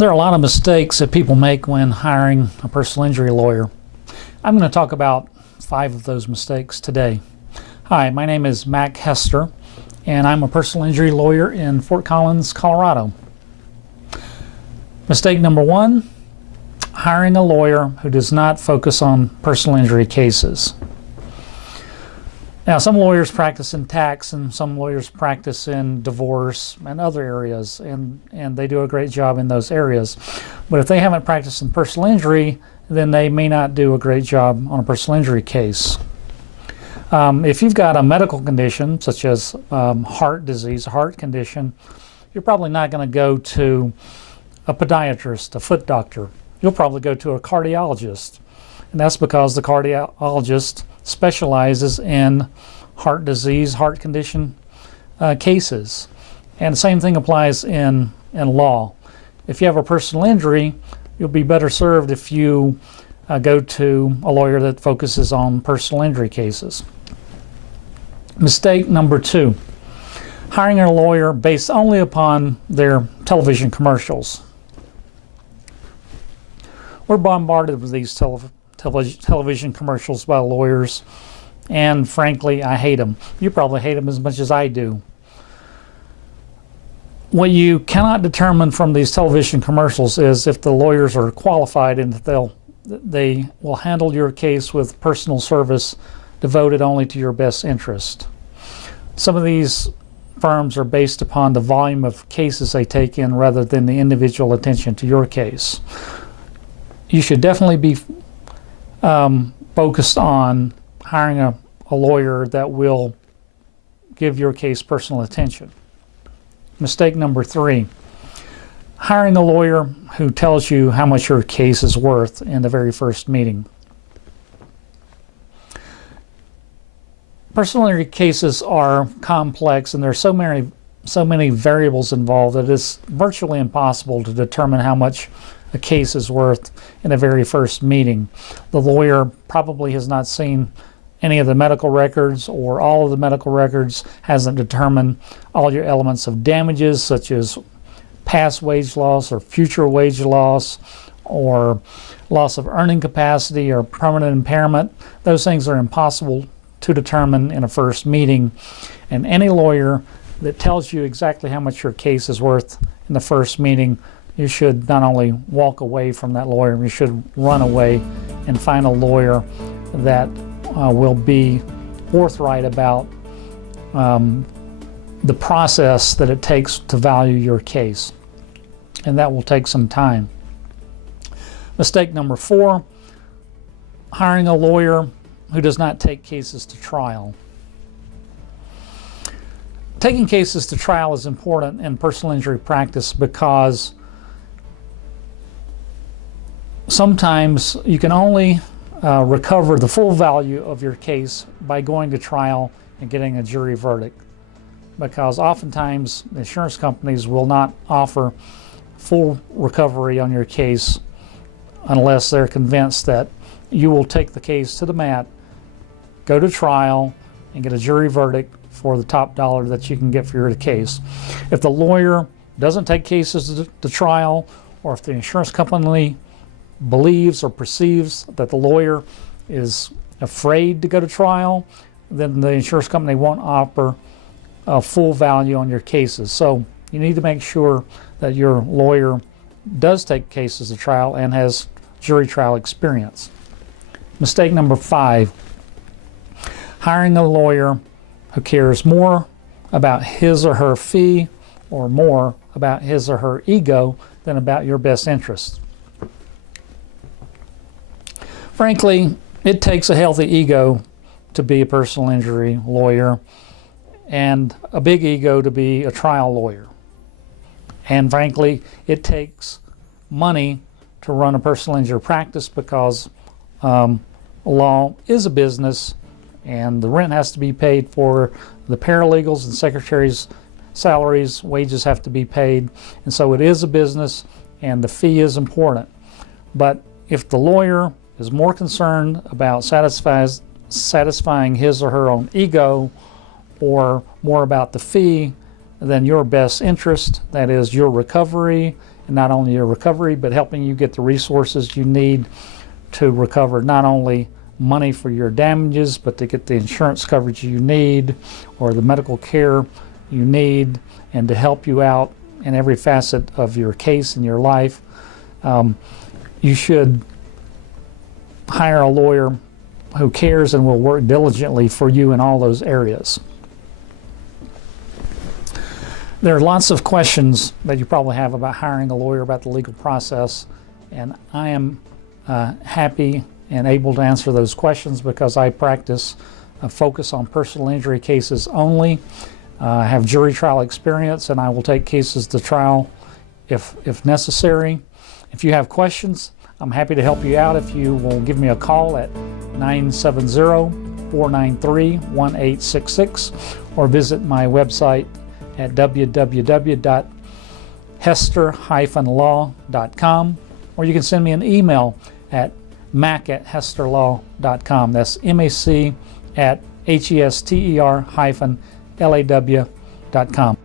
There are a lot of mistakes that people make when hiring a personal injury lawyer. I'm going to talk about 5 of those mistakes today. Hi, my name is Mac Hester, and I'm a personal injury lawyer in Fort Collins, Colorado. Mistake number 1, hiring a lawyer who does not focus on personal injury cases. Now, some lawyers practice in tax and some lawyers practice in divorce and other areas, and they do a great job in those areas. But if they haven't practiced in personal injury, then they may not do a great job on a personal injury case. If you've got a medical condition such as heart disease, a heart condition, you're probably not going to go to a podiatrist, a foot doctor. You'll probably go to a cardiologist, and that's because the cardiologist specializes in heart disease, heart condition cases. And the same thing applies in law. If you have a personal injury, you'll be better served if you go to a lawyer that focuses on personal injury cases. Mistake number 2, hiring a lawyer based only upon their television commercials. We're bombarded with these television commercials by lawyers, and frankly, I hate them. You probably hate them as much as I do. What you cannot determine from these television commercials is if the lawyers are qualified and that they will handle your case with personal service devoted only to your best interest. Some of these firms are based upon the volume of cases they take in rather than the individual attention to your case. You should definitely be focused on hiring a lawyer that will give your case personal attention. Mistake number 3, hiring a lawyer who tells you how much your case is worth in the very first meeting. Personal injury cases are complex, and there are so many variables involved that it's virtually impossible to determine how much a case is worth in the very first meeting. The lawyer probably has not seen any of the medical records or all of the medical records, hasn't determined all your elements of damages such as past wage loss or future wage loss or loss of earning capacity or permanent impairment. Those things are impossible to determine in a first meeting, and any lawyer that tells you exactly how much your case is worth in the first meeting, you should not only walk away from that lawyer, you should run away and find a lawyer that will be forthright about the process that it takes to value your case. And that will take some time. Mistake number 4, hiring a lawyer who does not take cases to trial. Taking cases to trial is important in personal injury practice because sometimes you can only recover the full value of your case by going to trial and getting a jury verdict, because oftentimes insurance companies will not offer full recovery on your case unless they're convinced that you will take the case to the mat, go to trial, and get a jury verdict for the top dollar that you can get for your case. If the lawyer doesn't take cases to trial, or if the insurance company believes or perceives that the lawyer is afraid to go to trial, then the insurance company won't offer a full value on your cases. So you need to make sure that your lawyer does take cases to trial and has jury trial experience. Mistake number 5, hiring a lawyer who cares more about his or her fee or more about his or her ego than about your best interest. Frankly, it takes a healthy ego to be a personal injury lawyer and a big ego to be a trial lawyer. And frankly, it takes money to run a personal injury practice because law is a business, and the rent has to be paid for the paralegals and secretaries' salaries, wages have to be paid, and so it is a business and the fee is important. But if the lawyer is more concerned about satisfying his or her own ego or more about the fee than your best interest, that is your recovery in not only your recovery, but helping you get the resources you need to recover not only money for your damages, but to get the insurance coverage you need or the medical care you need, and to help you out in every facet of your case and your life. You should hire a lawyer who cares and will work diligently for you in all those areas. There are lots of questions that you probably have about hiring a lawyer, about the legal process, and I am happy and able to answer those questions because I practice a focus on personal injury cases only. I have jury trial experience, and I will take cases to trial if necessary. If you have questions, I'm happy to help you out. If you will give me a call at 970-493-1866 or visit my website at www.hester-law.com, or you can send me an email at mac@hesterlaw.com. That's MAC@HESTER-LAW.com.